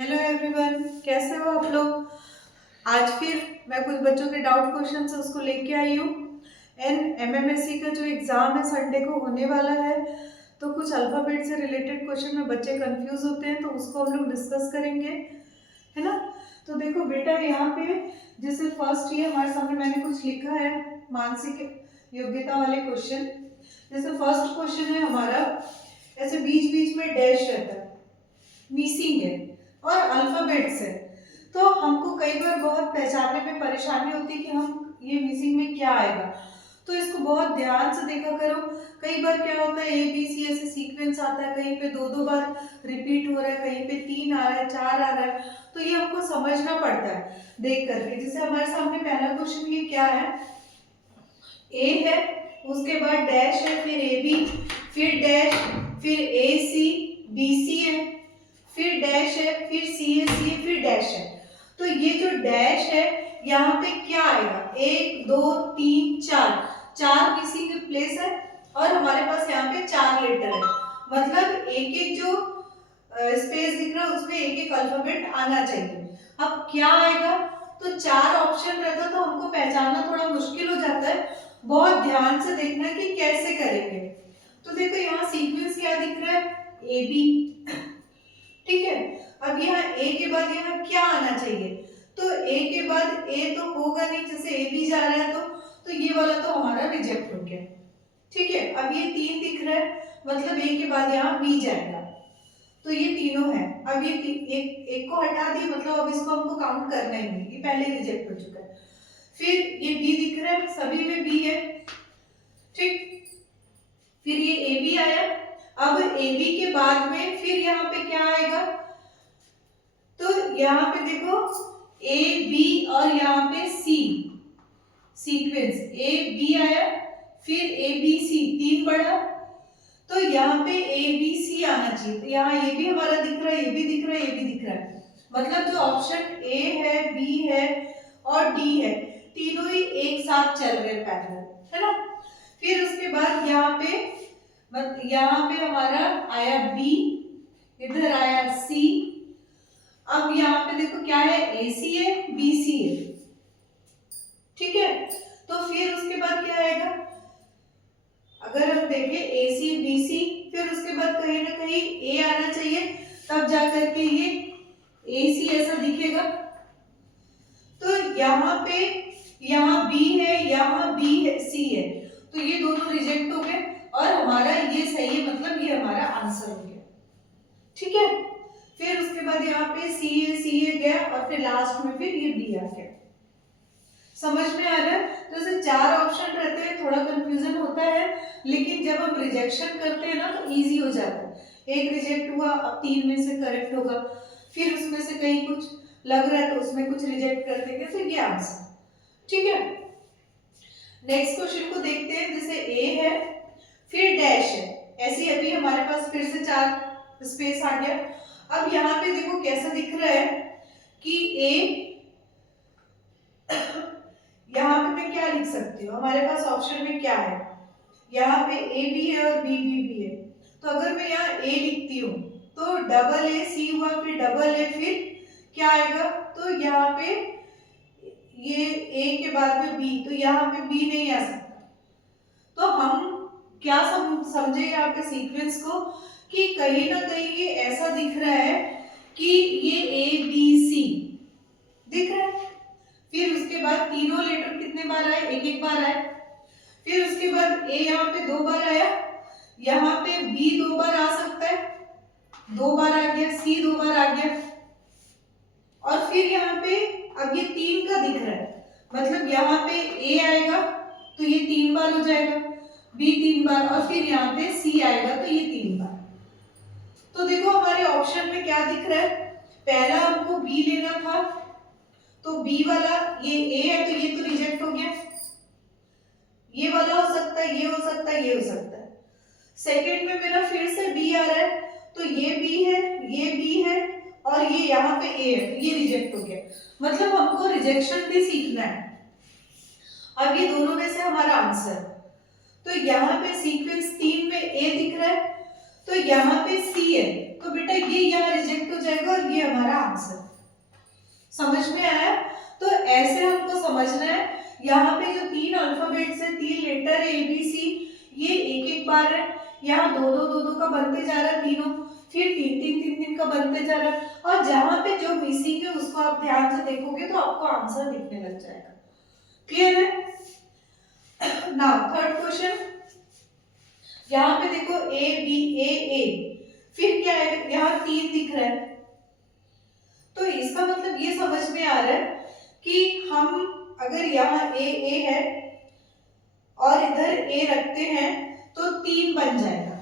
Hello everyone, कैसे हो आप लोग। आज फिर मैं कुछ बच्चों के डाउट क्वेश्चन से उसको लेके आई हूँ। एमएमएससी का जो एग्ज़ाम है संडे को होने वाला है, तो कुछ अल्फ़ाबेट से रिलेटेड क्वेश्चन में बच्चे कंफ्यूज होते हैं, तो उसको हम लोग डिस्कस करेंगे, है ना। तो देखो बेटा, यहाँ पे जैसे फर्स्ट ये हमारे सामने मैंने कुछ लिखा है मानसिक योग्यता वाले क्वेश्चन। जैसे फर्स्ट क्वेश्चन है हमारा, ऐसे बीच बीच में डैश रहता है, मिसिंग है और अल्फाबेट्स है, तो हमको कई बार बहुत पहचानने में परेशानी होती है कि हम ये मिसिंग में क्या आएगा। तो इसको बहुत ध्यान से देखा करो। कई बार क्या होता है, ABC ऐसे सीक्वेंस आता है, कहीं पे दो दो बार रिपीट हो रहा है, कहीं पे 3 आ रहा है, 4 आ रहा है, तो ये हमको समझना पड़ता है देख करके। जैसे हमारे सामने पहला क्वेश्चन ये क्या है, ए है, उसके बाद डैश है, फिर AB, फिर डैश, फिर AC, BC है, फिर डैश है, फिर CAC है, फिर डैश है। तो ये जो डैश है यहाँ पे क्या आएगा, 1 2 3 4, 4 मिसिंग प्लेस है और हमारे पास यहाँ पे 4 लेटर है। मतलब एक एक जो स्पेस दिख रहा है उसमें एक एक अल्फाबेट आना चाहिए। अब क्या आएगा, तो 4 ऑप्शन रहता तो हमको पहचानना थोड़ा मुश्किल हो जाता है। बहुत ध्यान से देखना है कि कैसे करेंगे। तो देखो यहाँ सीक्वेंस क्या दिख रहा है, AB, ठीक है। अब यहाँ ए के बाद यहाँ क्या आना चाहिए, तो ए के बाद ए तो होगा नहीं, जैसे ए भी जा रहा है तो ये वाला तो हमारा रिजेक्ट हो गया, ठीक है। अब ये 3 दिख रहा है, मतलब ए के बाद यहाँ बी जाएगा, तो ये तीनों है। अब ये एक को हटा दिए, मतलब अब इसको हमको काउंट करना ही नहीं, ये पहले रिजेक्ट हो चुका है। फिर ये बी दिख रहा है, सभी में बी है, ठीक। फिर ये ए बी आया। अब ए बी के बाद में फिर यहाँ पे क्या आएगा, तो यहाँ पे देखो ए बी और यहाँ पे सी, सीक्वेंस ए बी आया, फिर ए बी सी, 3 बढ़ा, तो यहाँ पे ए बी सी आना चाहिए। तो यहाँ ए भी हमारा दिख रहा है, ए भी दिख रहा है, ए भी दिख रहा है, मतलब जो ऑप्शन ए है, बी है और डी है, तीनों ही एक साथ चल रहे हैं पैरेलल, है ना। फिर उसके बाद यहाँ पे हमारा आया बी, इधर आया सी। अब यहाँ पे देखो क्या है, AC है, BC है, ठीक है। तो फिर उसके बाद क्या आएगा, अगर हम देखें AC BC, फिर उसके बाद कहीं ना कहीं A आना चाहिए, तब जाकर के ये AC ऐसा दिखेगा। तो यहाँ पे यहाँ B है, यहाँ B है, C है, तो ये दोनों रिजेक्ट हो गए और हमारा ये सही है, मतलब ये हमारा आंसर हो गया, ठीक है। फिर उसके बाद यहाँ पे सी ए गया और फिर लास्ट में फिर ये बी आ गया। समझ में आ रहा है। तो ऐसे 4 ऑप्शन रहते हैं, थोड़ा कंफ्यूजन होता है, लेकिन जब हम रिजेक्शन करते हैं ना तो इजी हो जाता है। एक रिजेक्ट हुआ, अब 3 में से करेक्ट होगा, फिर उसमें से कहीं कुछ लग रहा है तो उसमें कुछ रिजेक्ट कर देंगे, तो ये आंसर, ठीक है। नेक्स्ट क्वेश्चन को देखते हैं। जैसे ए है, फिर डैश है, ऐसे अभी हमारे पास फिर से 4 स्पेस आ गया। अब यहाँ पे देखो कैसा दिख रहा है कि ए, यहाँ पे मैं क्या लिख सकती हूँ, हमारे पास ऑप्शन में क्या है, यहाँ पे ए भी है और बी भी है। तो अगर मैं यहाँ ए लिखती हूँ तो डबल ए सी हुआ, फिर डबल ए, फिर क्या आएगा, तो यहाँ पे ये ए के बाद में बी, तो यहाँ पे बी नहीं आ सकता। तो हम क्या समझे यहाँ पे सीक्वेंस को, कि कहीं ना कहीं ये ऐसा दिख रहा है कि ये ABC दिख रहा है। फिर उसके बाद तीनों लेटर कितने बार आए, एक एक बार आए। फिर उसके बाद A यहाँ पे 2 बार आया, यहाँ पे B 2 बार आ सकता है, 2 बार आ गया, C 2 बार आ गया, और फिर यहाँ पे अब ये 3 का दिख रहा है, मतलब यहाँ पे A आएगा तो ये 3 बार हो जाएगा, B 3 बार, और फिर यहाँ पे C आएगा तो ये 3 बार। तो देखो हमारे ऑप्शन में क्या दिख रहा है, पहला हमको B लेना था, तो B वाला ये A है तो ये तो रिजेक्ट हो गया, ये वाला हो सकता है, ये हो सकता है, ये हो सकता है। सेकंड में मेरा फिर से B आ रहा है, तो ये B है, ये B है और ये यहाँ पे A है, तो ये रिजेक्ट हो गया। मतलब हमको रिजेक्शन भी सीखना है। अब ये दोनों में से हमारा आंसर, तो यहाँ पे सीक्वेंस 3 में A दिख रहा है, तो यहाँ पे C है, तो बेटा ये यहाँ रिजेक्ट हो जाएगा और ये हमारा आंसर। समझ में आया? तो ऐसे हमको समझना है। यहाँ पे जो 3 अल्फाबेट्स है, 3 लेटर है ABC, ये एक एक बार है। यहाँ दो दो का बनते जा रहा है तीनों, फिर तीन का बनते जा रहा है। और जहाँ पे जो मिसिंग है उसको आप ध्यान से देखोगे तो आपको आंसर दिखने लग जाएगा। क्लियर है? नाउ थर्ड क्वेश्चन, यहाँ पे देखो A फिर क्या है, यहाँ 3 दिख रहा है। तो इसका मतलब ये समझ में आ रहा है कि हम अगर यहाँ A है और इधर A रखते हैं तो 3 बन जाएगा।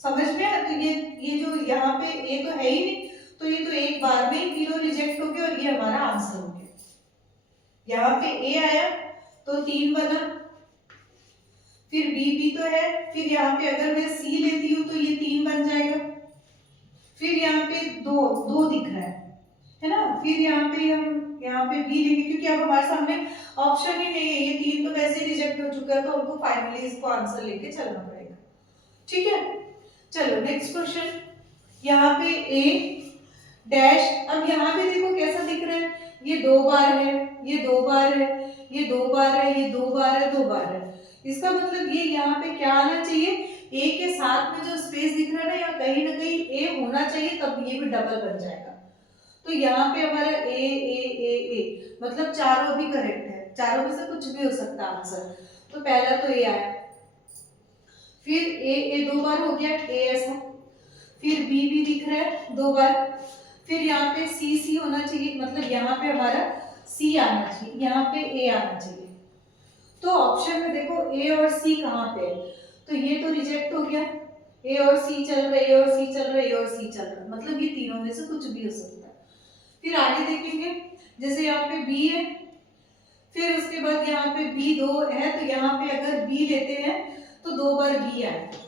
समझ में आया? तो ये जो यहाँ पे A तो है ही नहीं, तो ये तो एक बार में ही तीनों रिजेक्ट हो गए और ये हमारा आंसर हो गया। यहाँ पे A आया तो 3 बना, फिर B तो है, फिर यहाँ पे अगर मैं C लेती हूँ तो ये 3 बन जाएगा, फिर यहाँ पे दो दिख रहा है ना, फिर यहाँ पे हम यहाँ पे B लेंगे क्योंकि अब हमारे सामने ऑप्शन ही नहीं है, ये 3 तो वैसे ही रिजेक्ट हो चुका है, तो हमको फाइनली इसको आंसर लेके चलना पड़ेगा। ठीक है, चलो नेक्स्ट क्वेश्चन, यहाँ पे A डैश। अब यहाँ पे देखो कैसा दिख रहा है, ये 2 बार है, ये 2 बार है, ये 2 बार है, ये 2 बार है, 2 बार है। इसका मतलब ये यहाँ पे क्या आना चाहिए, A के साथ में जो स्पेस दिख रहा है ना, यहाँ कहीं ना कहीं A होना चाहिए, तब ये भी डबल बन जाएगा। तो यहाँ पे हमारा ए मतलब चारों भी करेक्ट है, चारों में से कुछ भी हो सकता है आंसर। तो पहला तो A आया, फिर ए 2 बार हो गया A ऐसा, फिर B दिख रहा है 2 बार, फिर यहाँ पे C होना चाहिए, मतलब यहाँ पे हमारा C आना चाहिए, यहाँ पे A आना चाहिए। तो ऑप्शन में देखो A और C कहाँ पे है, तो ये तो रिजेक्ट हो गया, A और C चल रहा है, A और C चल रहा है, A और C चल रहा है, मतलब ये तीनों में से कुछ भी हो सकता है। फिर आगे देखेंगे, जैसे यहाँ पे B है, फिर उसके बाद यहाँ पे B2 है, तो यहाँ पे अगर B लेते हैं तो 2 बार B आएगा।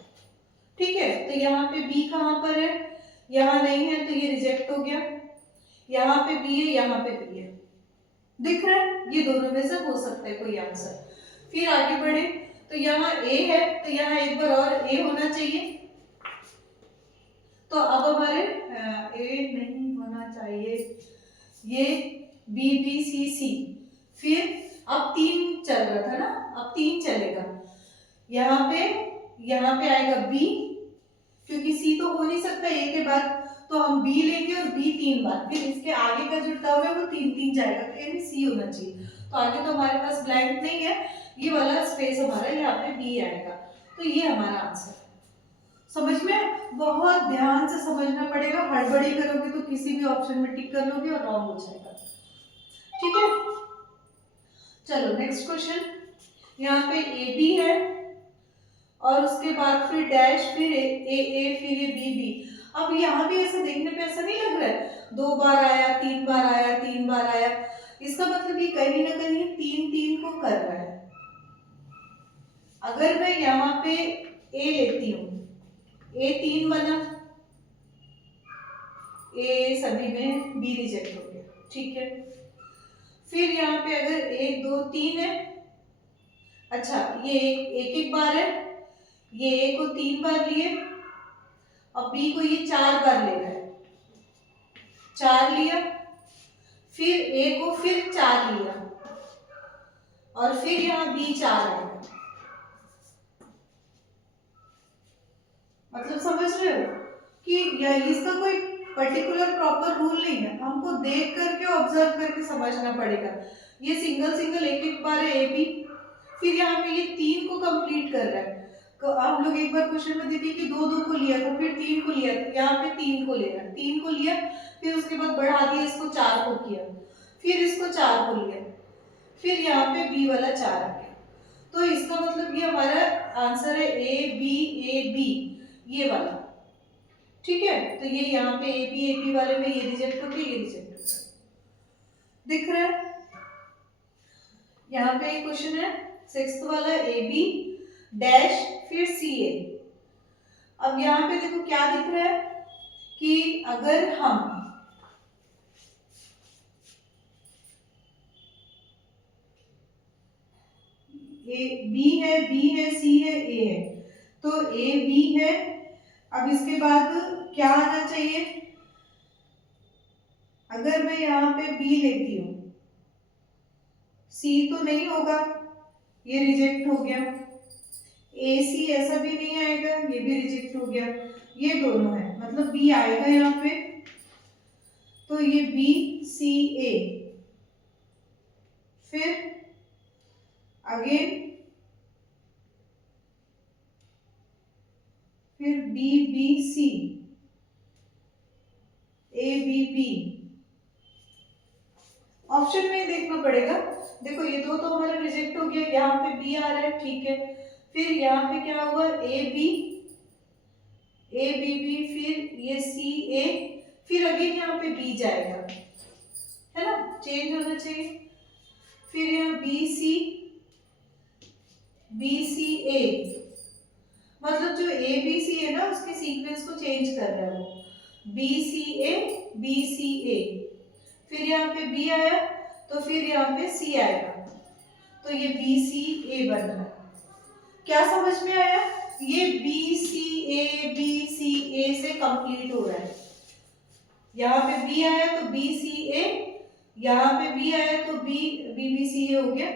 ठीक है, तो यहाँ पे B कहाँ पर है, यहाँ नहीं है, तो ये रिजेक्ट हो गया। यहाँ पे B है, यहाँ पे B है, दिख रहा है, ये दोनों में से हो सकता है कोई आंसर। फिर आगे बढ़े, तो यहाँ A है, तो यहाँ एक बार और A होना चाहिए, तो अब हमारे A नहीं होना चाहिए, ये B, C। फिर अब 3 चल रहा था ना, अब 3 चलेगा, यहाँ पे आएगा B, क्योंकि C तो हो नहीं सकता A के बाद, तो हम B लेंगे और B 3 बार, फिर इसके आगे का जो टर्म है वो 3 जाएगा, तो यानी C होना चाहिए। तो आगे तो हमारे पास ब्लैंक नहीं है, ये वाला स्पेस हमारा यहाँ पे B आएगा, तो ये हमारा आंसर है। समझ में? बहुत ध्यान से समझना पड़ेगा, हड़बड़ी करोगे तो किसी भी ऑप्शन में टिक कर लोगे और रॉन्ग हो जाएगा। ठीक है, चलो नेक्स्ट क्वेश्चन, यहाँ पे AB है और उसके बाद फिर डैश, फिर A, फिर ये B। अब यहाँ भी ऐसा देखने पे ऐसा नहीं लग रहा है 2 बार आया, 3 बार आया, 3 बार आया, इसका मतलब ये कहीं ना कहीं 3 को कर रहा है। अगर मैं यहाँ पे A लेती हूँ, A 3 बना, A सभी में, B रिजेक्ट हो गया। ठीक है, फिर यहाँ पे अगर 1 2 3 है, अच्छा ये एक बार है, ये A को 3 बार लिए और B को ये 4 बार ले रहा है, 4 लिया, फिर A को फिर 4 लिया और फिर यहाँ B 4 आएगा। मतलब समझ रहे हो कि इसका कोई पर्टिकुलर प्रॉपर रूल नहीं है, हमको देख करके ऑब्जर्व करके समझना पड़ेगा। ये सिंगल एक बार है AB, फिर यहाँ पे ये 3 को कंप्लीट कर रहा है। तो हम लोग एक बार क्वेश्चन में देखे कि 2 को लिया था, फिर 3 को लिया था, यहाँ पे 3 को ले रहा है, 3 को लिया, फिर उसके बाद बढ़ा दिया, इसको 4 को किया, फिर इसको 4 को लिया, फिर यहाँ पे B वाला 4 आ गया। तो इसका मतलब ये हमारा आंसर है AB ये वाला। ठीक है, तो ये यहाँ पे AB वाले में ये रिजेक्ट हो गया, ये रिजेक्ट हो गया, दिख रहा है? यहाँ पे एक क्वेश्चन है 6th वाला, AB डैश फिर CA। अब यहाँ पे देखो क्या दिख रहा है कि अगर हम B है, C है, A है, तो AB है। अब इसके बाद क्या आना चाहिए, अगर मैं यहाँ पे बी लेती हूँ, सी तो नहीं होगा, ये रिजेक्ट हो गया। ए सी ऐसा भी नहीं आएगा, ये भी रिजेक्ट हो गया। ये दोनों है, मतलब बी आएगा यहाँ पे, तो ये बी सी ए, फिर अगेन फिर B B C, A B B. Option में देखना पड़ेगा। देखो ये दो तो हमारा रिजेक्ट हो गया, यहाँ पे बी आ रहा है, ठीक है। फिर यहाँ पे क्या हुआ, ए बी बी, फिर ये सी ए, फिर अगेन यहाँ पे बी जाएगा, है ना, चेंज होना चाहिए। फिर यहाँ बी सी ए, मतलब जो ए बी सी है ना, उसके सीक्वेंस को चेंज कर रहा है वो, बी सी ए, फिर यहाँ पे बी आया तो फिर यहाँ पे सी आएगा, तो ये बी सी ए बन रहा है। क्या समझ में आया, ये बी सी ए से कंप्लीट हो रहा है। यहाँ पे बी आया तो बी सी ए, यहाँ पे बी आया तो बी सी ए हो गया,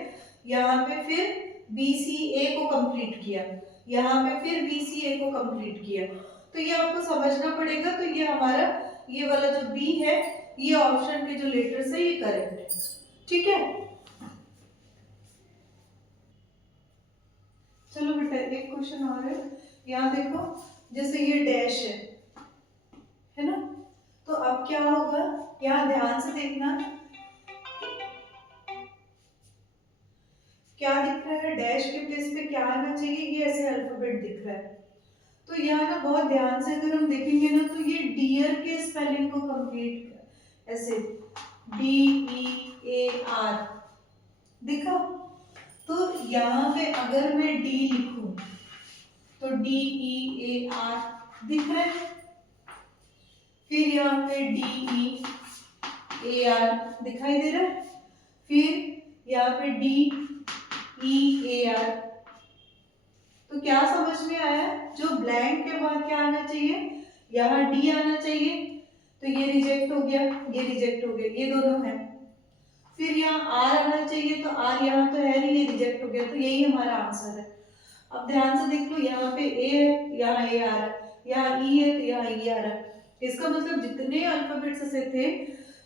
यहाँ पे फिर बी सी ए को कंप्लीट किया, यहाँ पे फिर बी सी ए को कंप्लीट किया। तो ये आपको समझना पड़ेगा। तो ये हमारा ये वाला जो बी है, ये ऑप्शन के जो लेटर्स है ये करेक्ट है, ठीक है। चलो बेटा एक क्वेश्चन और है, यहाँ देखो, जैसे ये डैश है ना, तो अब क्या होगा, यहाँ ध्यान से देखना, क्या दिख रहा है, डैश के प्लेस पे क्या आना चाहिए, ये ऐसे अल्फाबेट दिख रहा है। तो यहाँ ना बहुत ध्यान से अगर हम देखेंगे ना, तो ये डियर के स्पेलिंग को कंप्लीट ऐसे DEAR दिखा। तो यहाँ पे अगर मैं डी लिखूं तो DEAR दिख रहा है, फिर यहाँ पे DEAR दिखाई दे रहा है, फिर यहाँ पे DEAR। तो क्या समझ में आया, जो ब्लैंक के बाद क्या आना चाहिए, यहाँ डी आना चाहिए, तो ये रिजेक्ट हो गया, ये रिजेक्ट हो गया, ये दोनों है। फिर यहाँ आर आना चाहिए, तो आर यहाँ तो है नहीं, ये रिजेक्ट हो गया, तो यही हमारा आंसर है। अब ध्यान से देख लो, यहाँ पे ए है, यहाँ ए आ रहा है, यहाँ ई है तो यहाँ ई आ रहा है। इसका मतलब जितने अल्फाबेट्स ऐसे थे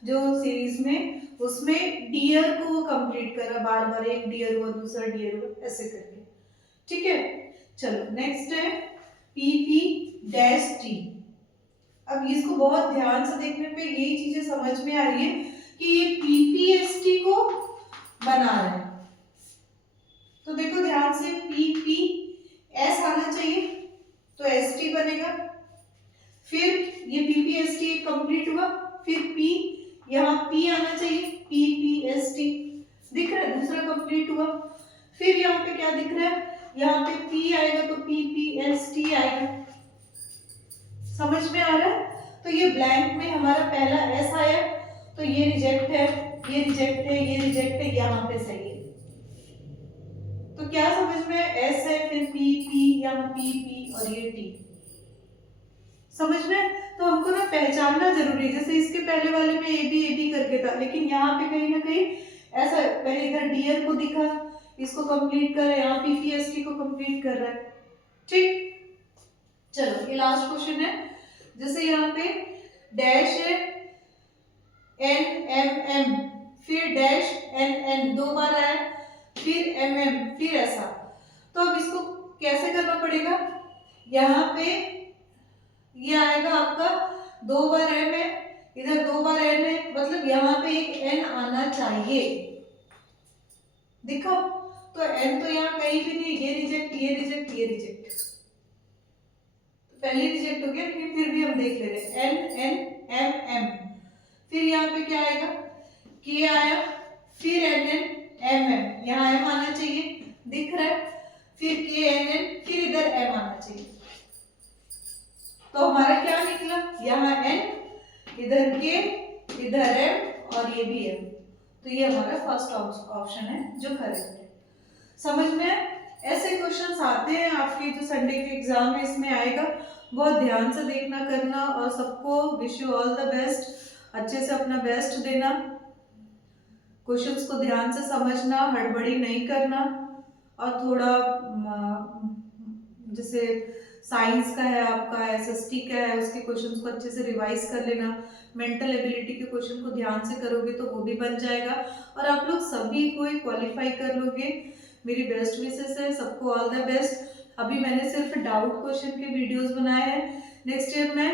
जो सीरीज में, उसमें डियर को वो कंप्लीट करा, बार बार एक डियर हुआ, दूसरा डियर हुआ, ऐसे करके, ठीक है। चलो नेक्स्ट है PP-T। अब इसको बहुत ध्यान से देखने पे यही चीजें समझ में आ रही है कि ये PPST को बना रहा है। तो देखो ध्यान से, PPS आना चाहिए तो ST बनेगा, फिर ये PPST कंप्लीट हुआ, फिर P, यहाँ P आना चाहिए, PPST दिख रहा है, दूसरा कंप्लीट हुआ। फिर यहाँ पे क्या दिख रहा है, यहाँ पे P आएगा तो PPST आएगा, समझ में आ रहा है। तो ये ब्लैंक में हमारा पहला S आया, तो ये रिजेक्ट है, ये रिजेक्ट है, ये रिजेक्ट है, यहाँ पे सही है। तो क्या समझ में, S है, फिर P, यहाँ P और ये T, समझ में। तो हमको ना पहचानना जरूरी है, जैसे इसके पहले वाले में ए बी करके था, लेकिन यहाँ पे कहीं ना कहीं ऐसा, पहले इधर डियर को दिखा, इसको कंप्लीट कर रहा है, यहाँ PPST को कंप्लीट कर रहा है, ठीक। चलो ये लास्ट क्वेश्चन है, जैसे यहाँ पे डैश है NMM, फिर डैश NN दो बार आया, फिर MM, फिर ऐसा। तो अब इसको कैसे करना पड़ेगा, यहाँ पे ये आएगा आपका दो बार M है, इधर दो बार N है, मतलब यहाँ पे एक N आना चाहिए, दिखा। तो N तो यहाँ कहीं भी नहीं, ये रिजेक्ट, ये रिजेक्ट, ये रिजेक्ट, तो पहले रिजेक्ट हो गया, लेकिन फिर भी हम देख ले रहे हैं, NNMM। फिर यहाँ पे क्या आएगा, K आया, फिर NNMM, यहाँ M आना चाहिए, दिख रहा है, फिर KNN, फिर इधर M आना चाहिए। तो हमारा क्या निकला, यहाँ N, इधर K, इधर M और ये भी M। तो ये हमारा फर्स्ट ऑप्शन है जो करेक्ट है। समझ में, ऐसे क्वेश्चंस आते हैं आपके जो संडे के एग्जाम में, इसमें आएगा, बहुत ध्यान से देखना करना। और सबको wish you all the best. अच्छे से अपना बेस्ट देना, क्वेश्चंस को ध्यान से समझना, हड़बड़ी नहीं करना, और थोड़ा जैसे साइंस का है आपका, एसएसटी का है, उसके क्वेश्चंस को अच्छे से रिवाइज कर लेना। मेंटल एबिलिटी के क्वेश्चन को ध्यान से करोगे तो वो भी बन जाएगा और आप लोग सभी को ही क्वालिफाई कर लोगे। मेरी बेस्ट विशेस है, सबको ऑल द बेस्ट। अभी मैंने सिर्फ डाउट क्वेश्चन के वीडियोस बनाए हैं, नेक्स्ट ईयर मैं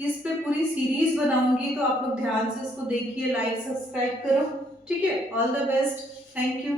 इस पे पूरी सीरीज बनाऊंगी, तो आप लोग ध्यान से इसको देखिए, लाइक सब्सक्राइब करो, ठीक है। All the best, thank you.